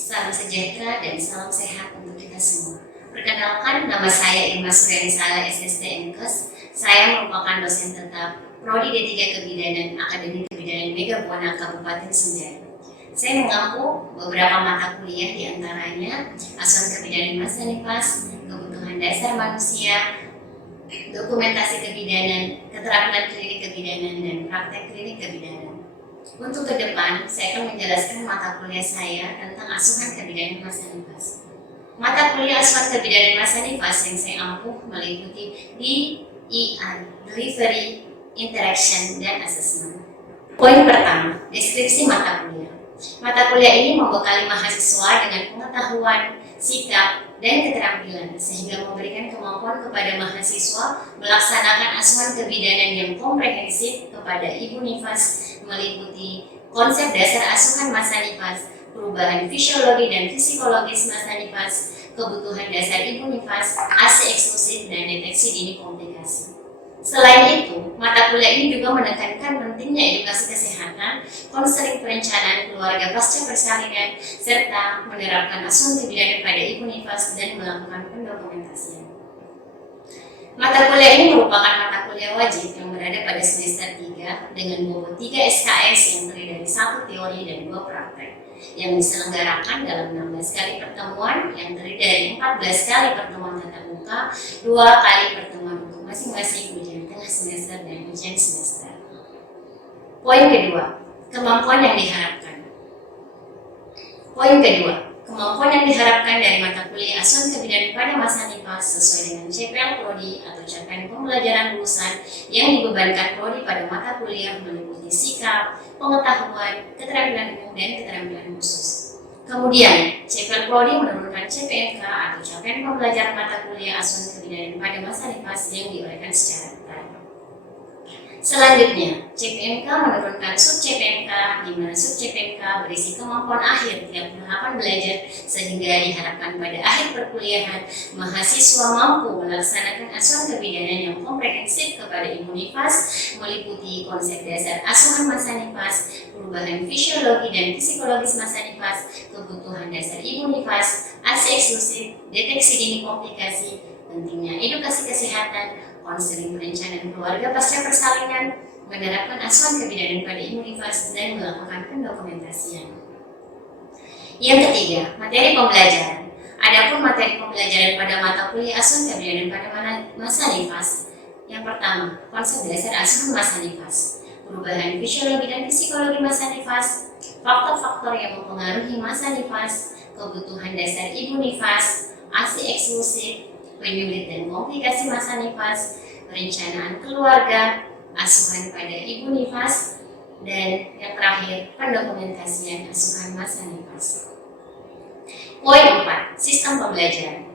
Salam sejahtera dan salam sehat untuk kita semua. Perkenalkan, nama saya Irma Suryani-Sala, SST MKes. Saya merupakan dosen tetap Prodi D3 Kebidanan Akademi Kebidanan Mega Buana Kabupaten Sumedang. Saya mengampu beberapa mata kuliah, diantaranya Asuhan Kebidanan Masa Nifas, Kebutuhan Dasar Manusia, Dokumentasi Kebidanan, Keterampilan Klinik Kebidanan, dan Praktek Klinik Kebidanan. Untuk ke depan, saya akan menjelaskan mata kuliah saya tentang asuhan kebidanan masa nifas. Mata kuliah asuhan kebidanan masa nifas yang saya ampuh meliputi DIA, Delivery, Interaction, dan Assessment. Poin pertama, deskripsi mata kuliah. Mata kuliah ini membekali mahasiswa dengan pengetahuan, sikap, dan keterampilan sehingga memberikan kemampuan kepada mahasiswa melaksanakan asuhan kebidanan yang komprehensif kepada ibu nifas, meliputi konsep dasar asuhan masa nifas, perubahan fisiologi dan psikologis masa nifas, kebutuhan dasar ibu nifas, ASI eksklusif, dan deteksi dini komplikasi. Selain itu, mata kuliah ini juga menekankan pentingnya edukasi kesehatan, konseling perencanaan keluarga pasca persalinan, serta menerapkan asuhan kebidanan pada ibu nifas dan melakukan pendokumentasian. Mata kuliah ini merupakan mata kuliah wajib yang berada pada semester 3 dengan bobot 3 SKS yang terdiri dari 1 teori dan 2 praktek yang diselenggarakan dalam 16 kali pertemuan yang terdiri dari 14 kali pertemuan tatap muka, 2 kali pertemuan untuk masing-masing ujian tengah semester dan ujian semester. Poin kedua, kemampuan yang diharapkan. Poin kedua, kemampuan yang diharapkan dari mata kuliah asuhan kebidanan pada masa nifas sesuai dengan CPL Prodi atau capaian pembelajaran lulusan yang dibebankan Prodi pada mata kuliah meliputi sikap, pengetahuan, keterampilan umum, dan keterampilan khusus. Kemudian, CPL Prodi menurunkan CPMK atau capaian pembelajaran mata kuliah asuhan kebidanan pada masa nifas yang diuraikan secara detail. Selanjutnya, CPMK menurunkan sub-CPMK, di mana sub-CPMK berisi kemampuan akhir tiap tahapan belajar sehingga diharapkan pada akhir perkuliahan mahasiswa mampu melaksanakan asuhan kebidanan yang komprehensif kepada ibu nifas, meliputi konsep dasar asuhan masa nifas, perubahan fisiologi dan psikologis masa nifas, kebutuhan dasar ibu nifas, ASI eksklusif, deteksi dini komplikasi, pentingnya edukasi kesehatan, konseling perencanaan keluarga pasca persalinan, menerapkan asuhan kebidanan pada ibu nifas, dan melakukan pendokumentasian. Yang ketiga, materi pembelajaran. Adapun materi pembelajaran pada mata kuliah asuhan kebidanan pada masa nifas. Yang pertama, konsep dasar asuhan masa nifas, perubahan fisiologi dan psikologi masa nifas, faktor-faktor yang mempengaruhi masa nifas, kebutuhan dasar ibu nifas, ASI eksklusif, penyulit dan komplikasi masa nifas, perencanaan keluarga, asuhan pada ibu nifas, dan yang terakhir, pendokumentasian asuhan masa nifas. Poin 4. Sistem pembelajaran.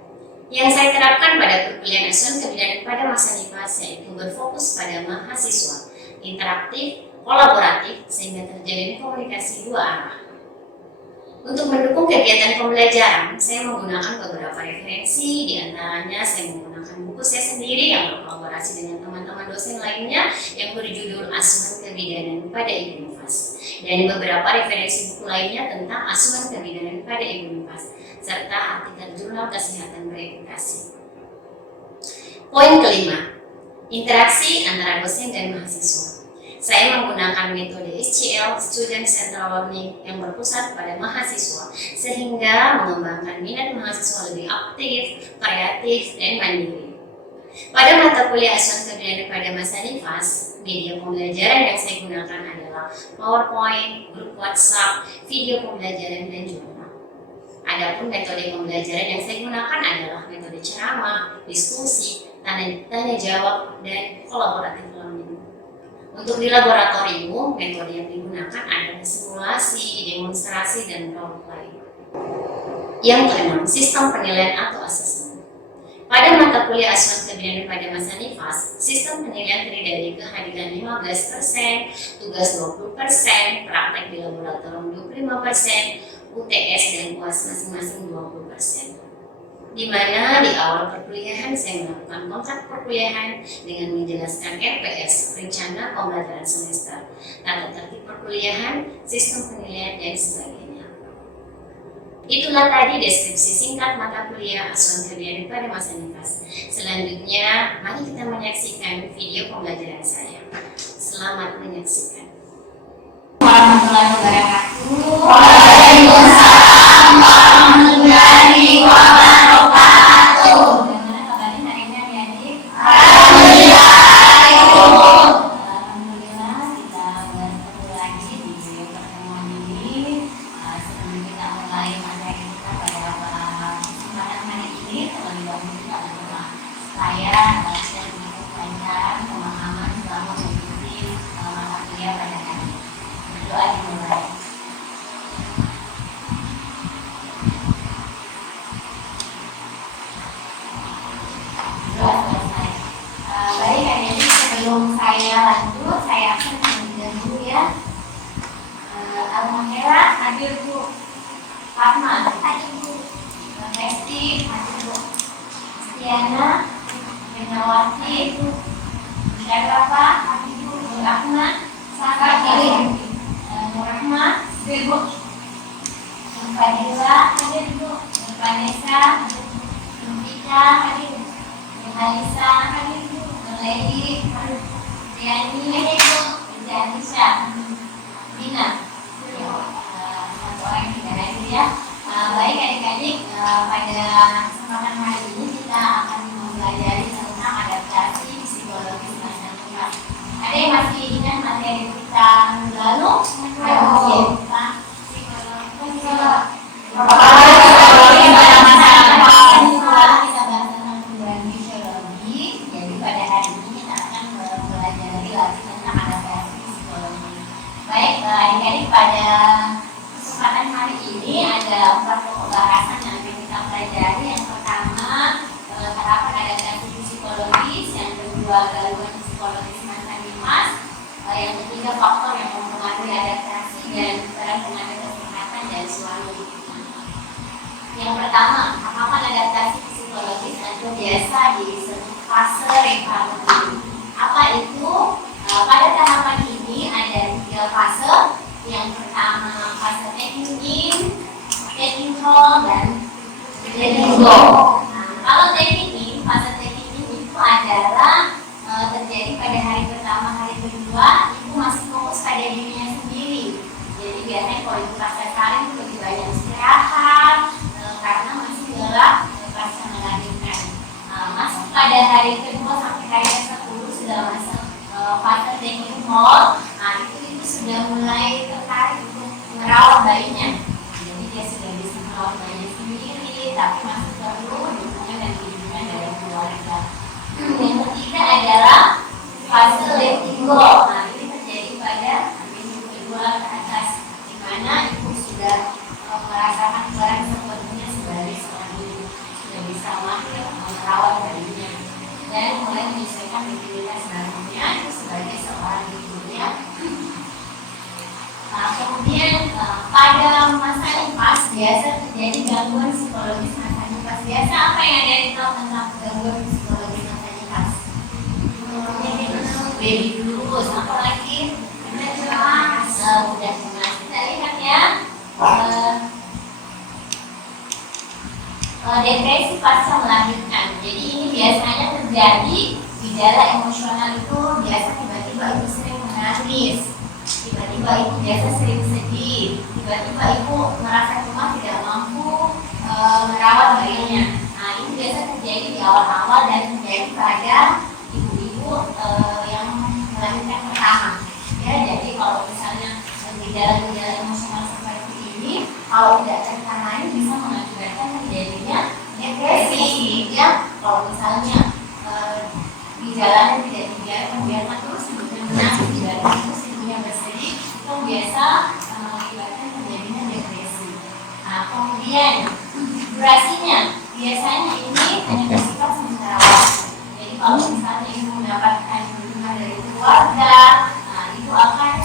Yang saya terapkan pada perkuliahan asuhan kebidanan pada masa nifas yaitu berfokus pada mahasiswa, interaktif, kolaboratif, sehingga terjalin komunikasi dua arah. Untuk mendukung kegiatan pembelajaran, saya menggunakan beberapa referensi, diantaranya saya menggunakan buku saya sendiri yang berkolaborasi dengan teman-teman dosen lainnya yang berjudul Asuhan Kebidanan pada Ibu Nifas, dan beberapa referensi buku lainnya tentang asuhan kebidanan pada ibu nifas, serta artikel jurnal kesehatan beredukasi. Poin kelima, interaksi antara dosen dan mahasiswa. Saya menggunakan metode SCL, Student Central Learning, yang berpusat pada mahasiswa, sehingga mengembangkan minat mahasiswa lebih aktif, kreatif, dan mandiri. Pada mata kuliah asuhan kebidanan pada masa nifas, media pembelajaran yang saya gunakan adalah PowerPoint, grup WhatsApp, video pembelajaran, dan jurnal. Adapun metode pembelajaran yang saya gunakan adalah metode ceramah, diskusi, tanya jawab, dan kolaboratif learning. Untuk di laboratorium, metode yang digunakan adalah simulasi, demonstrasi, dan role play. Yang keenam, sistem penilaian atau asesmen. Pada mata kuliah asuhan kebidanan pada masa nifas, sistem penilaian terdiri dari kehadiran 15%, tugas 20%, praktek di laboratorium 25%, UTS dan UAS masing-masing 20%. Di mana di awal perkuliahan saya melakukan kontrak perkuliahan dengan menjelaskan RPS, rencana pembelajaran semester, tata tertib perkuliahan, sistem penilaian, dan sebagainya. Itulah tadi deskripsi singkat mata kuliah asuhan kebiayaan pada masa nifas. Selanjutnya, mari kita menyaksikan video pembelajaran saya. Selamat menyaksikan. Warahmatullahi wabarakatuh. Waalaikumsalam warahmatullahi wabarakatuh. Bagaimana kabarnya hari ini adik-adik? Alhamdulillah. Alhamdulillah, kita bertemu lagi di video pertemuan ini. Sebelum kita mulai materi kita pada kesempatan hari ini, terlebih dahulu kita berdoa supaya bisa diberikan kelancaran pemahaman selama mengikuti mata kuliah pada hari ini. Berdoa dimulai. Doa selesai. Baik, hari ini sebelum saya lanjut, saya akan menunjukkan dulu ya. Al-Mahera hadir Bu. Fatma hadir Bu. Resti hadir Bu. Stiana, Renawati, Syarapa hadir Bu. Rahma, Sakari, Rahma hadir Bu. Fadila hadir Bu. Vanessa hadir Bu. Tika hadir Bu. Halisa hadir Bu. Lady hadir Bu. Riani hadir Bu. Janisha, Dina. Satu orang yang tidak hadir ya. Baik adik-adik, pada kesempatan hari ini kita akan mempelajari tentang adaptasi psikologis masa nifas. Ada yang masih ingat materi kita minggu lalu? Tentang psikologi pada masa nifas. Kita bahas tentang perubahan fisiologi. Jadi pada hari ini kita akan mempelajari lagi tentang adaptasi psikologi. Baik, adik-adik, pada kesempatan hari ini ada 4 pokok bahasan yang akan kita pelajari. Yang pertama, tahapan adaptasi psikologis. Yang kedua, gangguan psikologis masa nifas. Yang ketiga, faktor yang mempengaruhi adaptasi dan peran tenaga kesehatan dan suami. Yang pertama, tahapan adaptasi psikologis atau biasa disebut fase recovery. Apa itu? Pada tahapan ini ada 3 fase. Yang pertama fase taking in, taking hold, dan letting go. Kalau taking in, fase taking in itu adalah terjadi pada hari pertama, hari kedua itu masih fokus pada dirinya sendiri. Jadi biasanya kalau itu fase saling itu lebih banyak istirahat karena masih dalam fase melahirkan. Masuk pada hari kedua sampai hari ke-10 sudah masuk fase taking hold. Itu sudah mulai tertarik untuk merawat bayinya. Jadi dia sudah bisa merawat bayinya sendiri, tapi masih perlu dukungan dan bimbingan dari keluarga. Yang ketiga adalah fase letting go. Ini terjadi pada minggu kedua ke atas, di mana ibu sudah merasakan peran sepenuhnya sebagai seorang ibu, sudah bisa mahir merawat bayinya dan mulai menyesuaikan rutinitas barunya itu sebagai seorang ibu ya. Kemudian pada masa nifas biasa terjadi gangguan psikologis masa nifas. Biasa apa yang ada di tahu tentang gangguan psikologis masa nifas? Baby blues, apa lagi? Mudah cemas. Kita lihat ya. Depresi pasca melahirkan. Jadi ini biasanya terjadi gejala emosional itu biasa tiba-tiba ibu sering menangis. Tiba-tiba ibu biasa sering sedih, tiba-tiba ibu merasa cemas tidak mampu merawat bayinya. Ini biasa terjadi di awal-awal dan terjadi pada ibu-ibu yang melahirkan pertama. Ya, jadi kalau misalnya gejala-gejala emosional seperti ini, kalau tidak tertangani bisa mengakibatkan terjadinya depresi. Ya, kalau misalnya gejalanya tidak dibiarkan terus menangis, dibiarkan terus ibunya bersedih, itu biasa mengakibatkan terjadinya depresi. Kemudian durasinya biasanya ini hanya bersifat sementara waktu. Jadi kalau misalnya ibu mendapatkan dukungan dari keluarga, ibu akan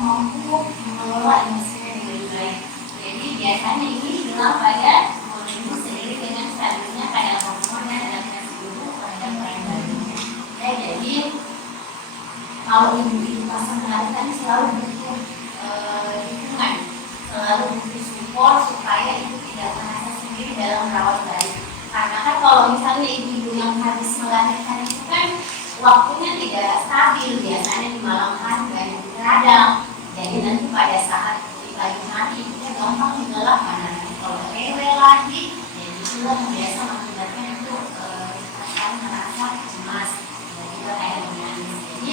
mampu mengelola emosinya dengan baik. Jadi biasanya ini hilang pada ibu sendiri dengan stabilnya pada hormon dan adaptasi tubuh terhadap orang barunya. Jadi kalau ibu pas melahirkan selalu butuh dukungan, selalu butuh support misalnya ibu-ibu yang habis melahirkan itu kan waktunya tidak stabil, biasanya di malam hari banyak radang. Jadi nanti pada saat di pagi hari itu gampang digelap karena nanti kalau rewel lagi, jadi itulah yang biasa mengakibatkan itu akan merasa cemas dan juga kayak menangis. Jadi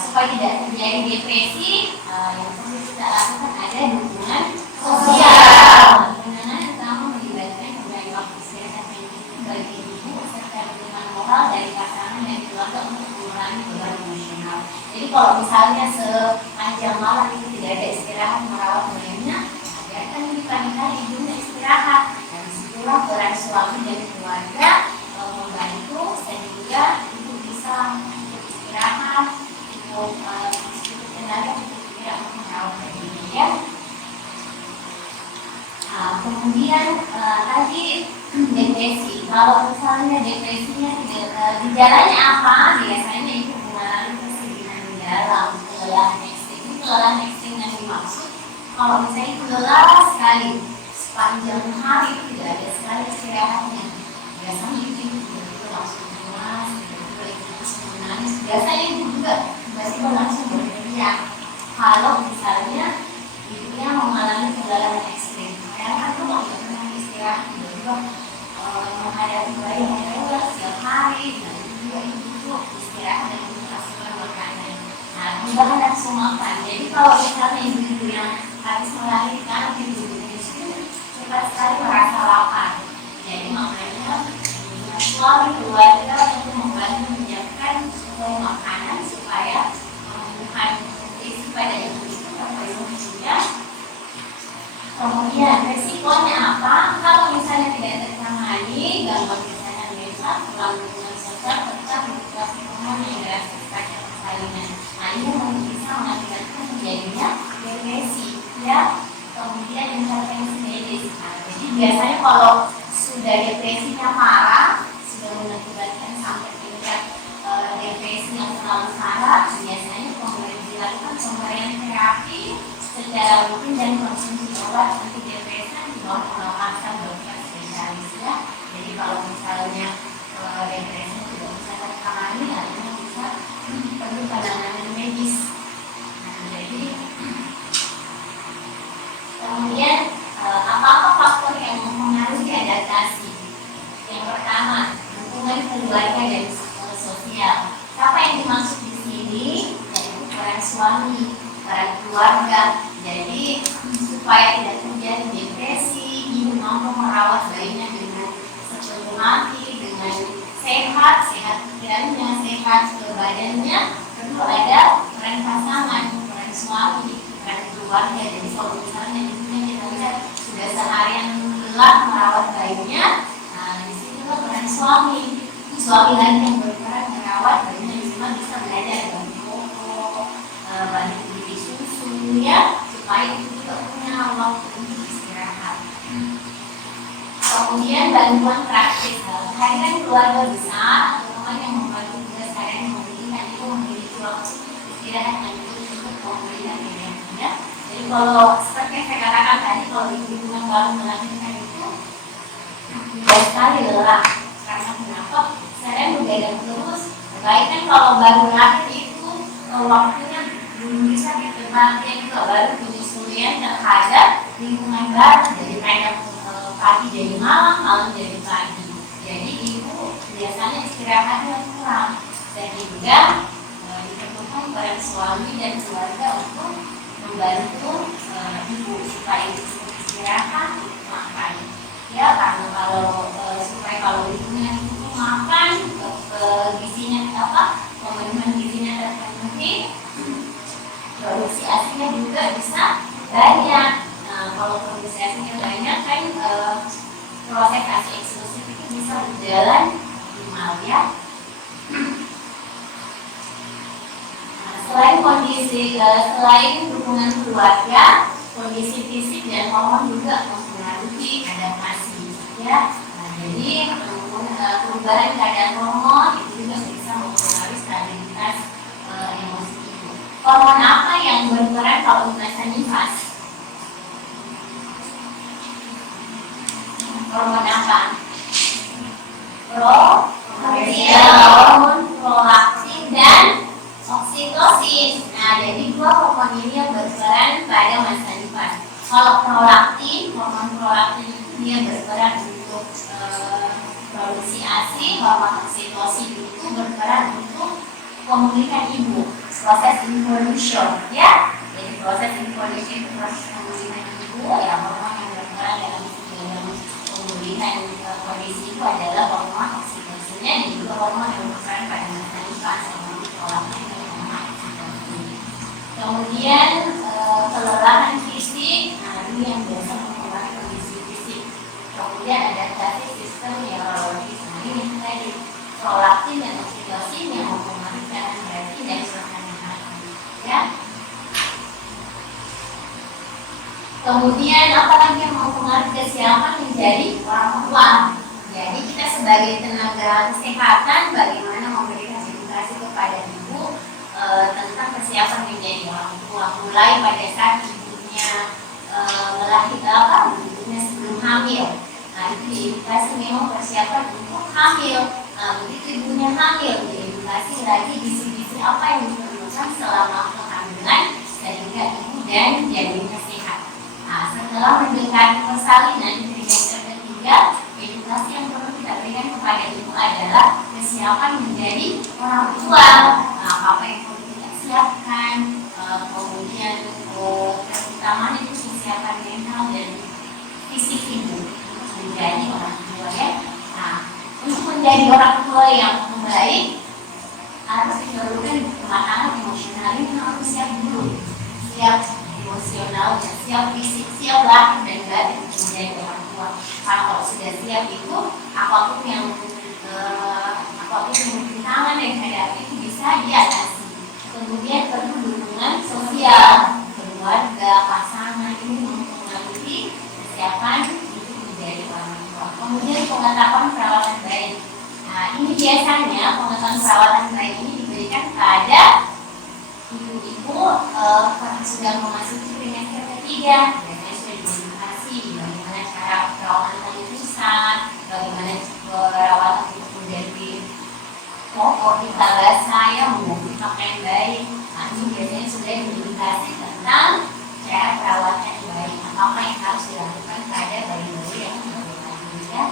supaya tidak terjadi depresi, yang perlu kita lakukan ada dukungan sosial. Penanganan utama melibatkan berbagai waktu istirahat yang cukup bagi ibu serta dukungan moral dari pasangan dan keluarga untuk mengurangi beban emosional. Jadi kalau misalnya sepanjang malam itu tidak ada istirahat merawat bayinya, biarkan di pagi hari ibunya istirahat. Dan disitulah peran suami dan keluarga membantu sehingga ibu bisa istirahat, untuk tenaga untuk tidak merawat bayinya ya. Kemudian tadi depresi. Kalau misalnya depresinya gejalanya apa? Biasanya ibu mengalami kesedihan mendalam, kelelahan ekstrim. Kelelahan ekstrim yang dimaksud kalau misalnya itu lelah sekali sepanjang hari itu tidak ada sekali istirahatnya. Biasanya ibu langsung cemas, langsung menangis. Biasanya ibu juga tiba-tiba langsung berteriak. Kalau misalnya ibunya mengalami kelelahan ekstrim, karena itu nggak pernah istirahat, tiba-tiba menghadapi bayi yang rewel setiap hari, dan juga ibu istirahat dan ibu kasihkan makanan. Nah, mudahan langsung makan. Jadi kalau misalnya ibu yang habis melahirkan, ibu-ibu itu cepat sekali merasa lapar. Jadi makanya suami keluarga untuk membantu menyiapkan makanan supaya menemukan isi pada ibu itu ya. Kemudian resikonya apa? Kalau misalnya tidak tertangani, gangguan kesehatan mental, kurang dukungan sosial, tetap edukasi hormon yang drastis pada persalinan. Nah, ini bisa mengakibatkan terjadinya depresi, ya. Kemudian intervensi medis. Nah, jadi biasanya kalau sudah depresinya parah, sudah mengakibatkan sampai tingkat depresi yang terlalu parah, biasanya dilakukan pemberian terapi secara rutin dan konsumsi obat antidepresan di bawah pengawasan dokter spesialis ya. Jadi kalau misalnya depresi tidak bisa tertangani, artinya bisa perlu penanganan medis. Nah, jadi kemudian apa faktor yang mempengaruhi adaptasi? Yang pertama, dukungan keluarga dan sosial. Siapa yang dimaksud di sini? Yaitu peran suami, peran keluarga. Jadi supaya tidak terjadi depresi, ibu mampu merawat bayinya dengan sepenuh hati, dengan sehat pikirannya, sehat badannya. Perlu ada peran pasangan, peran suami, peran keluarga. Jadi kalau misalnya ibunya kita lihat sudah seharian lelah merawat bayinya, nah disitulah peran suami. Suami lagi yang berperan merawat bayinya, cuma bisa belajar bantu pupuk, bantu beli susu ya, supaya itu juga punya waktu untuk istirahat. Kemudian bantuan praktis, kehadiran keluarga besar atau teman yang membantu tugas harian memiliki itu memiliki waktu istirahat yang cukup untuk pemulihan ya. Jadi kalau seperti yang saya katakan tadi, kalau ibu yang baru melahirkan itu tidak sekali lelah. Karena kenapa? Saya begadang terus. Baik kan kalau baru lahir itu waktunya belum bisa ditebaknya juga, baru penyesuaian terhadap lingkungan baru, jadi kayak pagi jadi malam, malam jadi pagi. Jadi ibu biasanya istirahatnya kurang, sehingga diperlukan peran suami dan keluarga untuk membantu ibu supaya ibu istirahat, makan. Ya, karena supaya kalau ibunya itu makan, gizinya pemenuhan gizinya terpenuhi, produksi asinya juga bisa banyak. Nah, kalau produksi asinya banyak kan proses asi eksklusif itu bisa berjalan optimal ya. Nah, selain dukungan keluarga, kondisi fisik dan hormon juga mempengaruhi adaptasi ya. Nah, jadi perubahan keadaan hormon itu juga bisa mempengaruhi stabilitas emosi ibu. Hormon apa yang berperan kalau masa nifas? Hormon apa? hormon prolaktin dan oksitosin. Nah, jadi dua hormon ini yang berperan pada masa nifas. Kalau prolaktin, hormon prolaktin itu dia berperan untuk produksi ASI, hormon oksitosin itu berperan untuk pemulihan ibu, proses involution, ya. Jadi proses involution itu proses pemulihan ibu, ya, hormon yang berperan dalam pemulihan kondisi itu adalah hormon oksitosinnya dan juga hormon yang berperan pada masa nifas, hormon prolaktin dan hormon oksitosin. Kemudian kelelahan fisik, nah ini yang biasa mempengaruhi kondisi fisik. Kemudian adaptasi sistem neurologis, nah ini tadi prolaktin dan oksitosin yang mempengaruhi cara berarti dan suasana hati, ya. Kemudian apalagi yang mempengaruhi kesiapan menjadi orang tua. Jadi kita sebagai tenaga kesehatan bagaimana memberikan edukasi kepada ibu tentang kesiapan menjadi orang tua, mulai pada saat ibunya melahirkan, ibunya sebelum hamil. Nah, itu diedukasi memang persiapan untuk hamil. Begitu ibunya hamil, diedukasi lagi gizi-gizi apa yang diperlukan selama kehamilan sehingga ibu dan janinnya sehat. Nah, setelah mendekati persalinan trimester ketiga, edukasi yang perlu kita berikan kepada ibu adalah kesiapan menjadi orang tua. Nah, apa yang perlu kita siapkan, kemudian terutama itu kesiapan mental dan fisik ibu menjadi orang tua, ya. Nah, untuk menjadi orang tua yang baik harus diperlukan kematangan emosional ini harus siap dulu, siap emosional, siap fisik, siap lahir dan batin menjadi orang tua. Karena kalau sudah siap itu apapun yang tantangan yang hadapi itu bisa diatasi. Kemudian perlu dukungan sosial, keluarga, pasangan ini mempengaruhi kesiapan itu menjadi orang tua. Kemudian pengetahuan perawatan bayi. Nah, ini biasanya pengetahuan perawatan bayi ini diberikan pada ibu-ibu yang sudah memasuki trimester ketiga. Biasanya sudah diedukasi bagaimana cara perawatan tali pusat, bagaimana perawatan untuk mengganti popok di basah, ya, mengganti pakaian bayi. Nah, ini biasanya sudah diedukasi tentang cara perawatan bayi, apa yang harus dilakukan pada bayi-bayi yang berbeda.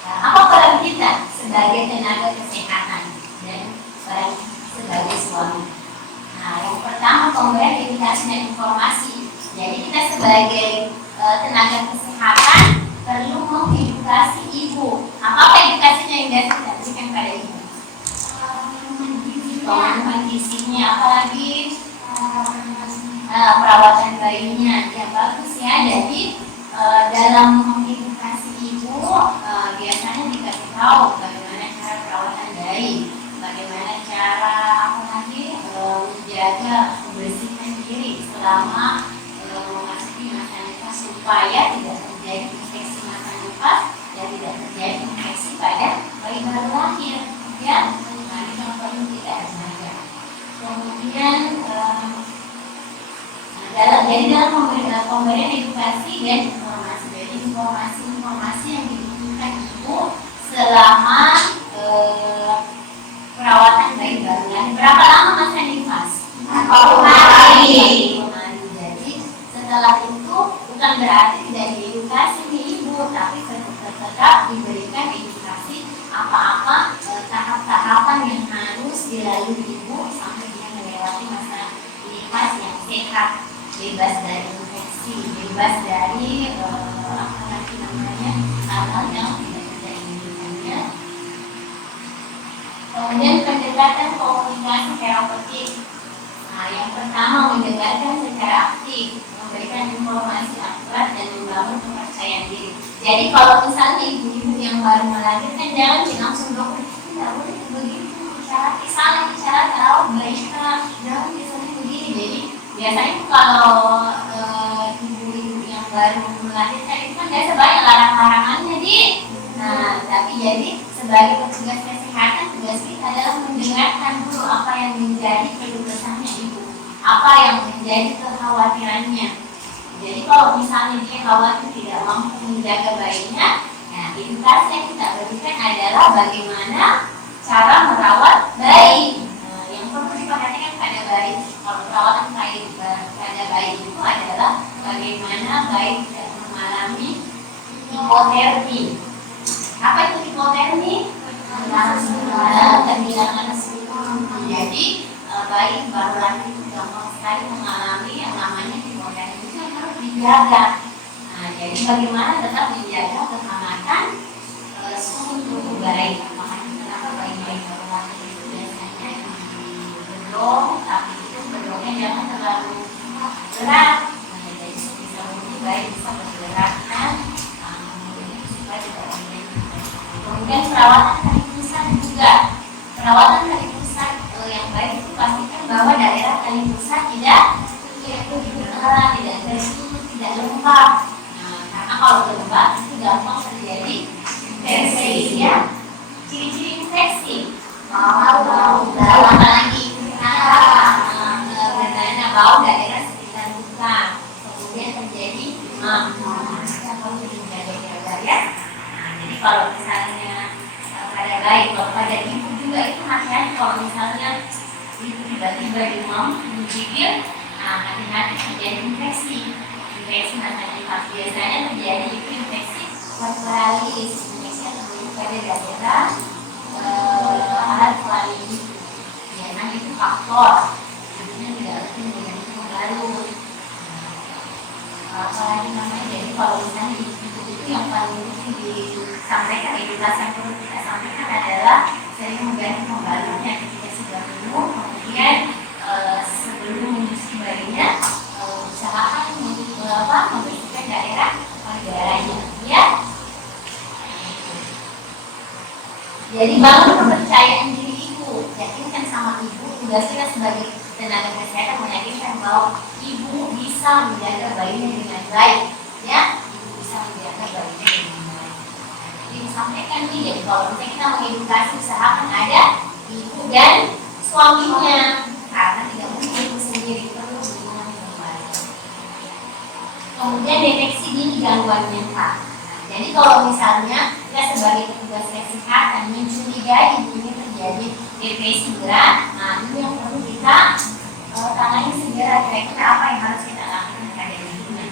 Nah, apa peran kita sebagai tenaga kesehatan dan peran sebagai suami? Nah, yang pertama pemberian edukasi dan informasi. Jadi kita sebagai tenaga kesehatan perlu mengedukasi ibu. Apa edukasinya yang biasa kita berikan pada ibu? Pemenuhan gizinya, apalagi perawatan bayinya, ya bagus ya. Jadi dalam mengedukasi ibu biasanya dikasih tahu bagaimana cara perawatan bayi, bagaimana cara menjaga kebersihan diri selama memasuki masa nifas supaya tidak terjadi infeksi masa nifas dan tidak terjadi infeksi pada bayi baru lahir, ya. Nah, ini yang perlu kita jaga. Kemudian dalam pemberian edukasi dan informasi, jadi informasi yang dibutuhkan ibu selama perawatan bayi baru lahir. Berapa lama masa nifas? 40 hari. Jadi setelah itu bukan berarti tidak diedukasi nih ibu, tapi tetap diberikan edukasi apa-apa tahap-tahapan yang harus dilalui ibu sampai dia melewati masa nifas yang sehat, bebas dari infeksi, bebas dari hal-hal yang tidak terjadi. Kemudian pendekatan komunikasi terapeutik. Nah, yang pertama mendengarkan secara aktif, memberikan informasi akurat dan membangun kepercayaan diri. Jadi kalau misalnya ibu-ibu yang baru melahirkan jangan langsung dokter tidak boleh begitu bicara, salah bicara tahu mereka jangan biasanya begini. Jadi biasanya kalau ibu-ibu yang baru melahirkan itu kan biasa banyak larang-larangannya Nah, tapi jadi sebagai petugas kesehatan tugas kita adalah mendengarkan dulu apa yang menjadi keluh kesahnya ibu, apa yang menjadi kekhawatirannya. Jadi kalau misalnya dia khawatir tidak mampu menjaga bayinya, Nah, edukasi yang kita berikan adalah bagaimana cara merawat bayi. Yang perlu diperhatikan pada bayi, kalau perawatan pada bayi itu adalah bagaimana bayi tidak mengalami hipotermi. Apa itu hipotermi? Kehilangan suhu. Jadi bayi baru lahir itu gampang sekali mengalami yang namanya hipotermi, itu yang harus dijaga. Nah, jadi bagaimana tetap menjaga kehangatan suhu tubuh bayi. Makanya kenapa bayi-bayi baru lahir itu biasanya dibedong, tapi itu bedongnya jangan terlalu berat. Nah, jadi sebisa mungkin bayi bisa bergerak kan, supaya tidak menjadi. Kemudian perawatan kali pusat juga. Perawatan kali pusat yang baik itu pastikan bahwa daerah kali pusat tidak tidak tersudut, tidak lembab. Karena kalau lembab itu gampang terjadi infeksi, ya. Ciri-ciri infeksi, bau apalagi berdana, bau daerah sekitar luka, kemudian terjadi demam. Kalau jaga-jaga, ya. Jadi kalau misalnya pada bayi, kalau pada ibu juga itu hati-hati kalau misalnya ibu tiba-tiba demam, menggigil, hati-hati terjadi infeksi namanya biasanya terjadi itu infeksi paralis, infeksi yang terjadi pada daerah alat kelamin itu. Biasanya itu faktor, artinya tidak rutin dengan pembalut. Apalagi namanya, jadi kalau misalnya itu yang paling penting disampaikan, edukasi yang perlu kita sampaikan adalah sering mengganti pembalutnya ketika sudah penuh, kemudian sebelum menyusui bayinya usahakan untuk membersihkan daerah payudaranya, ya. Jadi bangun kepercayaan diri ibu, yakinkan sama ibu, tugasnya sebagai tenaga kesehatan meyakinkan bahwa ibu bisa menjaga bayinya dengan baik, ya. Ibu bisa menjaga bayinya dengan baik. Jadi disampaikan nih, jadi kalau misalnya kita mengedukasi, usahakan ada ibu dan suaminya, karena tidak mungkin ibu sendiri, perlu hubungan yang baik. Kemudian deteksi dini gangguan mental. Jadi kalau misalnya kita sebagai petugas kesehatan mencurigai ibunya terjadi depresi berat, nah ini yang perlu kita tangani segera, kira-kira apa yang harus kita lakukan pada ibunya.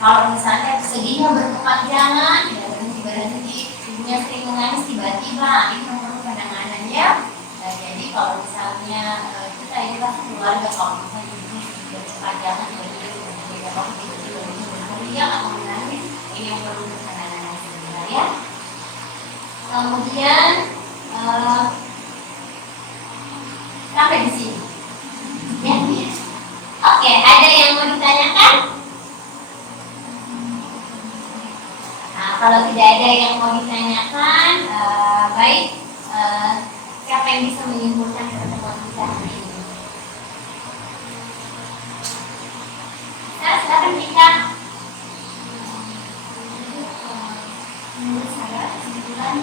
Kalau misalnya sedihnya berkepanjangan, tidak berhenti, ibunya sering menangis tiba-tiba, ini yang perlu penanganannya. Nah, jadi kalau misalnya kita ini lah keluarga, kalau misalnya ibunya berkepanjangan, tiba-tiba atau menangis, ini yang perlu penanganan segera, ya. Kemudian sampai di sini, ya. Oke, ada yang mau ditanyakan? Nah, kalau tidak ada yang mau ditanyakan, baik, siapa yang bisa menyimpulkan pertemuan kita hari ini? Silakan kita. Menurut saya kesimpulan